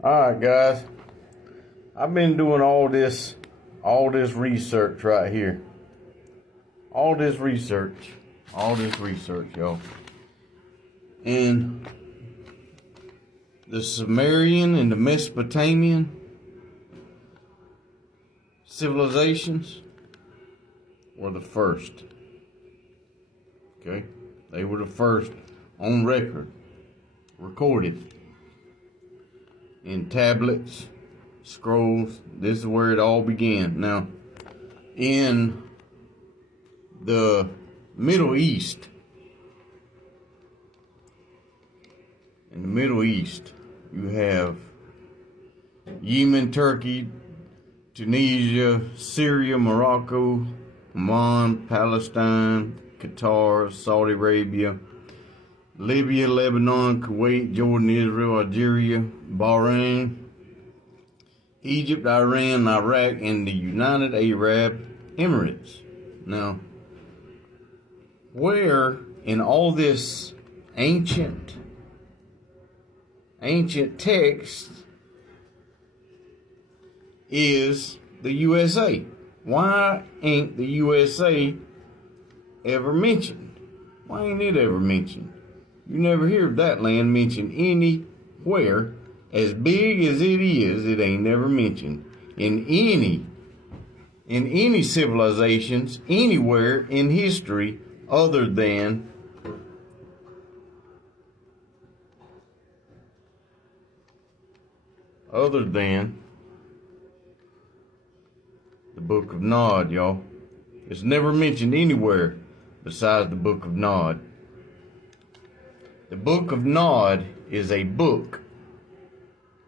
Alright guys, I've been doing all this research right here. All this research, y'all. And the Sumerian and the Mesopotamian civilizations were the first. Okay? They were the first on record, recorded in tablets, scrolls. This is where it all began. Now, in the Middle East, you have Yemen, Turkey, Tunisia, Syria, Morocco, Oman, Palestine, Qatar, Saudi Arabia, Libya, Lebanon, Kuwait, Jordan, Israel, Algeria, Bahrain, Egypt, Iran, Iraq, and the United Arab Emirates. Now, where in all this ancient text is the USA? Why ain't the USA ever mentioned? Why ain't it ever mentioned? You never hear of that land mentioned anywhere. As big as it is, it ain't never mentioned in any civilizations anywhere in history other than the Book of Nod, y'all. It's never mentioned anywhere besides the Book of Nod. The Book of Nod is a book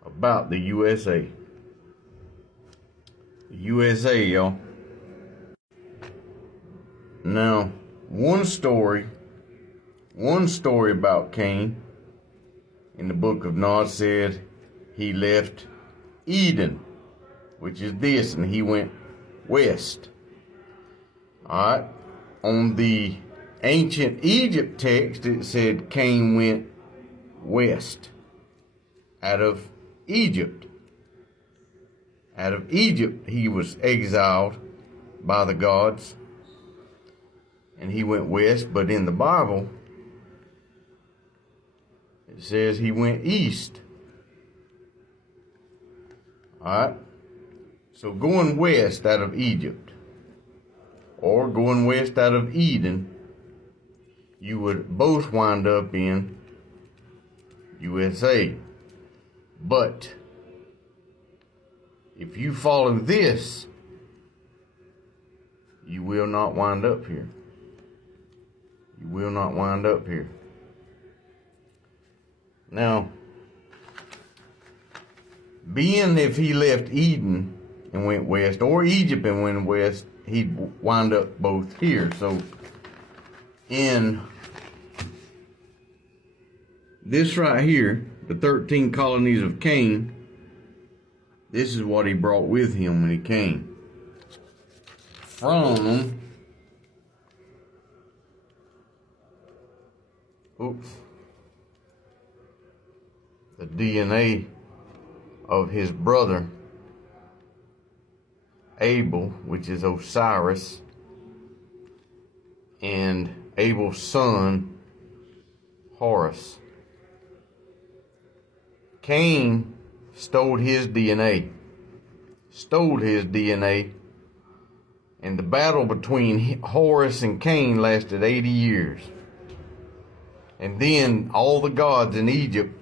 about the USA. The USA, y'all. Now, one story about Cain in the Book of Nod said he left Eden, which is this, and he went west. Alright. On the ancient Egypt text, it said Cain went west out of Egypt. Out of Egypt, he was exiled by the gods, and he went west. But in the Bible, it says he went east. Alright? So going west out of Egypt, or going west out of Eden, you would both wind up in USA. But if you follow this, you will not wind up here. You will not wind up here. Now, being if he left Eden and went west, or Egypt and went west, he'd wind up both here. So, in this right here, the 13 colonies of Cain, this is what he brought with him when he came. From, the DNA of his brother Abel, which is Osiris, and Abel's son Horus. Cain stole his DNA, and the battle between Horus and Cain lasted 80 years. And then all the gods in Egypt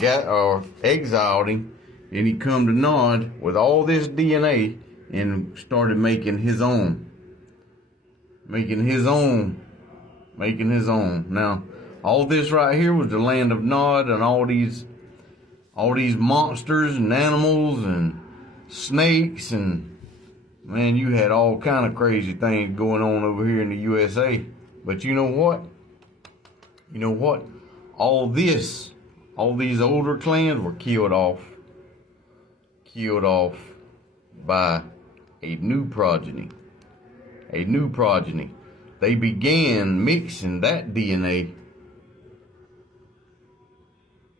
exiled him, and he come to Nod with all this DNA and started making his own. Now, all this right here was the land of Nod, and all these monsters and animals and snakes, and man, you had all kind of crazy things going on over here in the USA. But you know what? All these older clans were killed off by a new progeny. They began mixing that DNA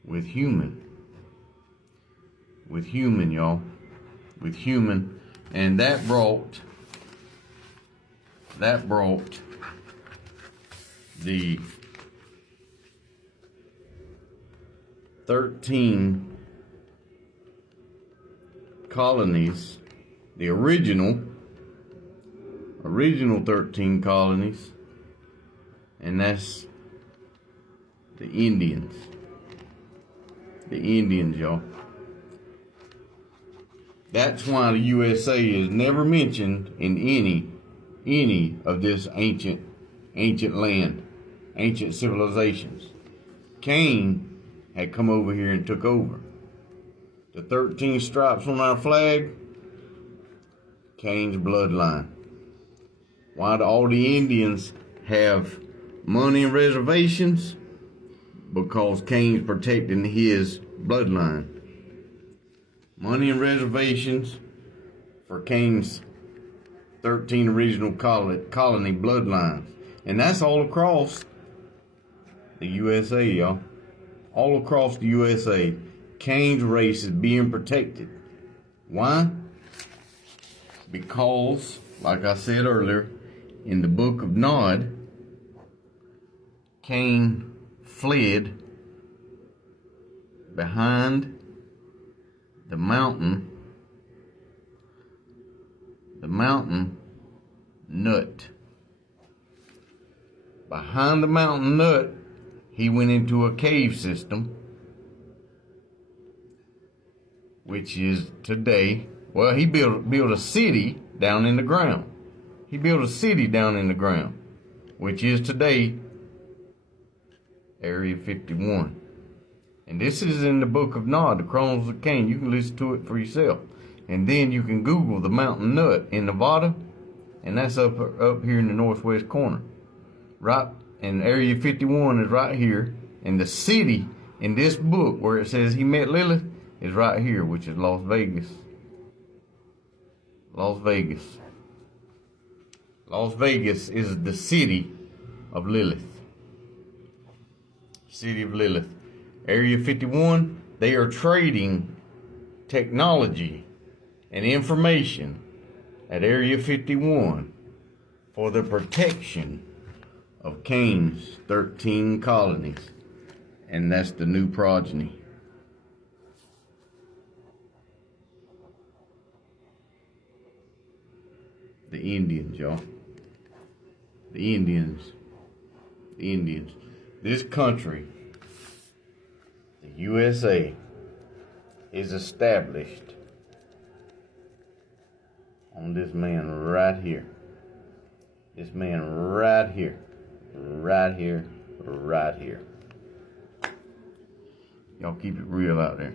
with human. with human, y'all. With human. And that brought the 13 colonies, the original 13 colonies, and that's the Indians. The Indians, y'all. That's why the USA is never mentioned in any of this ancient land, ancient civilizations. Cain had come over here and took over. The 13 stripes on our flag, Cain's bloodline. Why do all the Indians have money and reservations? Because Cain's protecting his bloodline. Money and reservations for Cain's 13 original colony bloodlines. And that's all across the USA, y'all. All across the USA, Cain's race is being protected. Why? Because, like I said earlier, in the book of Nod, Cain fled behind the mountain nut. Behind the mountain nut, he went into a cave system, which is today, well, he built a city down in the ground. He built a city down in the ground, which is today Area 51. And this is in the book of Nod, the Chronicles of Cain. You can listen to it for yourself. And then you can Google the mountain nut in Nevada, and that's up here in the northwest corner. Right, and Area 51 is right here. And the city in this book where it says he met Lilith is right here, which is Las Vegas. Las Vegas. Las Vegas is the city of Lilith. City of Lilith. Area 51, they are trading technology and information at Area 51 for the protection of Cain's 13 colonies. And that's the new progeny. The Indians, y'all. The Indians. The Indians. This country, the USA, is established on this man right here. This man right here. Right here. Right here. Y'all keep it real out there.